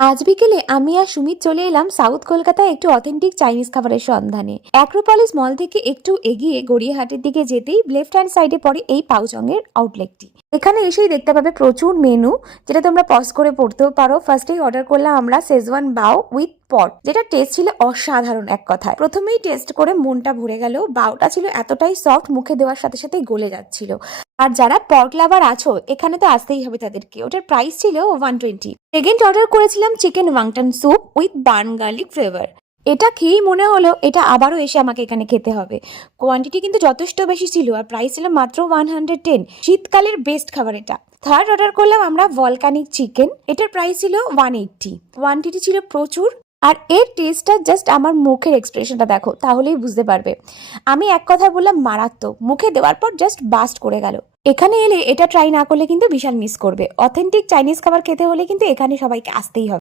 আজ বিকেলে আমি আর সুমিত চলে এলাম সাউথ কলকাতায় একটু অথেন্টিক চাইনিজ খাবারের সন্ধানে। অ্যাক্রোপলিস মল থেকে একটু এগিয়ে গড়িয়াহাটের দিকে যেতেই লেফট হ্যান্ড সাইডে পড়ে এই পাউচংয়ের আউটলেটটি। এখানে এসেই দেখতে পাবে প্রচুর মেনু, যেটা তোমরা পজ করে পড়তেও পারো। ফার্স্টেই অর্ডার করলাম আমরা শেজওয়ান বাও উইথ পট, যেটা টেস্ট ছিল অসাধারণ। এক কথায় প্রথমেই টেস্ট করে মনটা ভরে গেল। বাওটা ছিল এতটাই সফট, মুখে দেওয়ার সাথে সাথে গলে যাচ্ছিল। আর যারা পর্ক লাভার আছো, এখানে তো আসতেই হবে তাদেরকে। ওটার প্রাইস ছিল 120। সেকেন্ড অর্ডার করেছিলাম chicken wonton soup with burn garlic flavour. এটা খেয়েই মনে হলো এটা আবারও এসে আমাকে এখানে খেতে হবে। কোয়ান্টিটি কিন্তু যথেষ্ট বেশি ছিল আর প্রাইস ছিল মাত্র 110। শীতকালের বেস্ট খাবার এটা। থার্ড অর্ডার করলাম আমরা ভলকানিক চিকেন। এটার প্রাইস ছিল 180। কোয়ান্টিটি ছিল প্রচুর। আর এর টেস্টটা জাস্ট আমার মুখের এক্সপ্রেশনটা দেখো, তাহলেই বুঝতে পারবে। আমি এক কথা বললাম মারাত্মক, মুখে দেওয়ার পর জাস্ট বাস্ট করে গেল। এখানে এলে এটা ট্রাই না করলে কিন্তু বিশাল মিস করবে। অথেন্টিক চাইনিজ খাবার খেতে হলে কিন্তু এখানে সবাইকে আসতেই হবে।